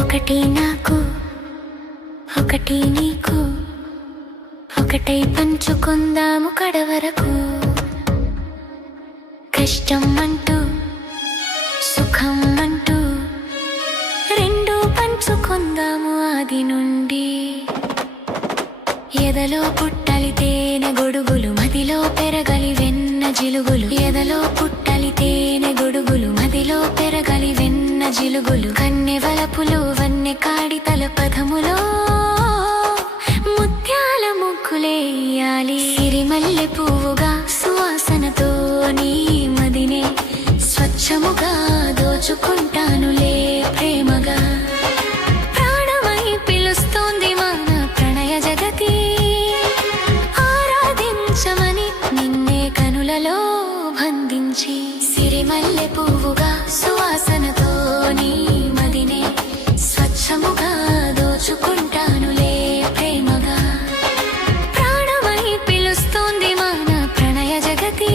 ఒకటి నాకు ఒకటి నీకు ఒకటై పంచుకుందాము కడవరకు. కష్టం అంటూ సుఖం అంటూ రెండు పంచుకుందాము ఆది నుండి. ఎదలో పుట్టలి తేనె గొడుగులు, మదిలో పెరగలి వెన్న జిలుగులు. ఎదలో పుట్టలి తేనె గొడుగులు, మదిలో పెరగలి వెన్న జిలుగులు. కన్నె వలపులు వన్నె కాడి తల పదములో ముత్యాల ముగ్గులేయాలి. సిరిమల్లె పువ్వుగా సువాసనతో నీ మదినే స్వచ్ఛముగా దోచుకుంటానులే ప్రేమగా. ప్రాణమై పిలుస్తోంది మన ప్రణయ జగతి, ఆరాధించమని నిన్నే కనులలో బంధించి. సిరిమల్లె పువ్వుగా సువాసనతో నీ మదినే స్వచ్ఛముగా దోచుకుంటానులే ప్రేమగా. ప్రాణమై పిలుస్తోంది మన ప్రణయ జగతి,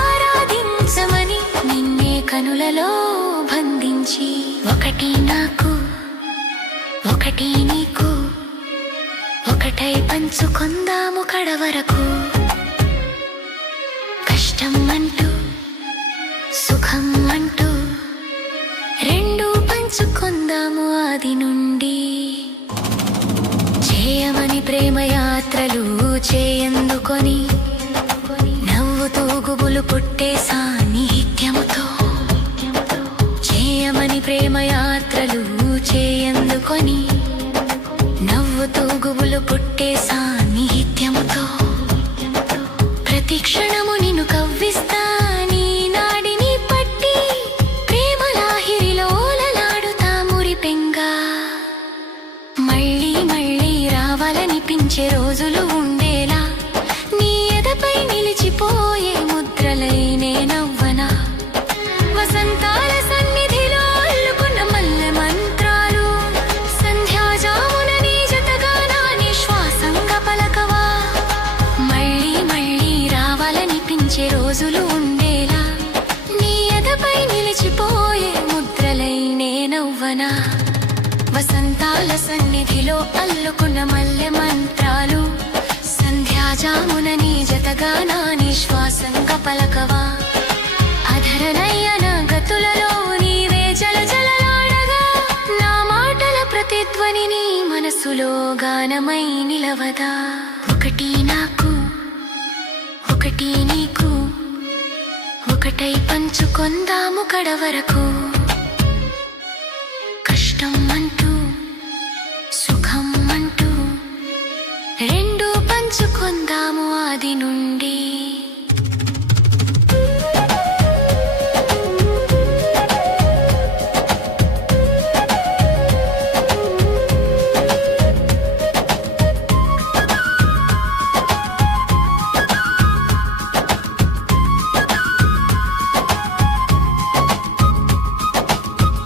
ఆరాధించమని నిన్నే కనులలో బంధించి. ఒకటి నాకు ఒకటి నీకు ఒకటై పంచుకుందాము కడవరకు. కష్టం అంటూ సుఖం అంటూ రెండు పంచుకుందాము ఆది నుండి. చేయమని ప్రేమయాత్రలు చేయందుకొని నవ్వుతూ గుబులు పుట్టే సాన్నిహిత్యముతో. చేయమని ప్రేమయాత్రలు చేయందుకొని నవ్వుతూ గుబులు పుట్టే సాన్నిహిత్యముతో. ప్రతి క్షణము నిన్ను కవ్విస్తా నీ నాడిని పట్టి, ప్రేమలాహిరిలో ఓలలాడుతా మురిపెంగా. మళ్ళీ మళ్ళీ రావాలనిపించే రోజులు ఉండేలా నీ ఎదపై నిలిచిపోయే ముద్రలైనే నవ్వనా. వసంతాల సన్నిధిలో అల్లుకున్న మల్లె మంత్రాలు, సంధ్యాజామున నీ జతగా నా నిశ్వాసంగా పలకవా. మళ్ళీ మళ్ళీ రావాలనిపించే రోజులు ఉండేలా నీ ఎదపై నిలిచిపోయే ముద్రలైనే నవ్వనా. వసంతాల సన్నిధిలో అల్లుకున్న మల్లె మంత్రాలు, సంధ్యాజామున నీ జతగా నా నిశ్వాసంగా పలకవా. అధరనయ్యన గతులలో నీవే జలజలలాడగా, నా మాటల ప్రతిధ్వని నీ మనసులో గానమై నిలవదా. ఒకటి నాకు ఒకటి నీకు ఒకటై పంచుకుందాము కడవరకు. కష్టం అంటూ సుఖం అంటూ రెండు పంచుకుందాము ఆది నుండి.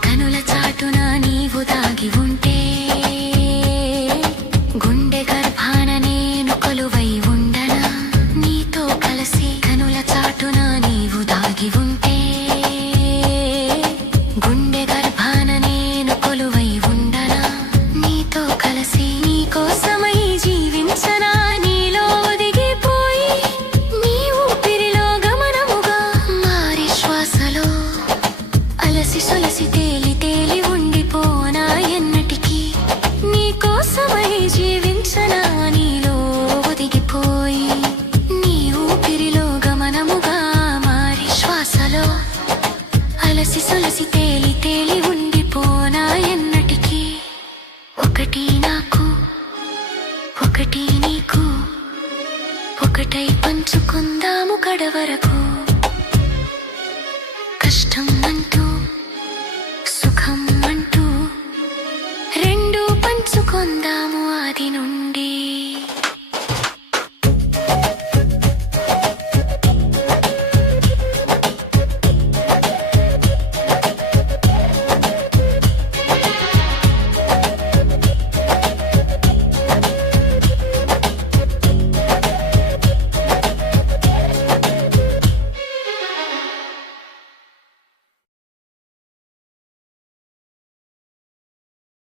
కనుల చాటున నీవు దాగి ఉంటే, గుండె గర్భాన నేను కొలువై ఉండనా నీతో కలిసి. కనుల చాటున నీవు దాగి ఉంటే, గుండె గర్భాన నేను కొలువై ఉండనా నీతో కలిసి. నీకోసమై జీవించనా నీలో ఒదిగిపోయి, నీ ఊపిరిలో గమనముగా మారి శ్వాసలో అలసి సొలసి తేలి తేలి ఉండిపోనా ఎన్నటికీ. నీకోసమై జీవించనా నీలో ఒదిగిపోయి, నీ ఊపిరిలో గమనముగా మారి శ్వాసలో అలసి సొలసి తేలి తేలి ఉండిపోనా ఎన్నటికీ. ఒకటి నాకు ఒకటి నీకు ఒకటై పంచుకుందాము కడవరకు. కష్టం అంటూ సుఖం అంటూ రెండు పంచుకుందాము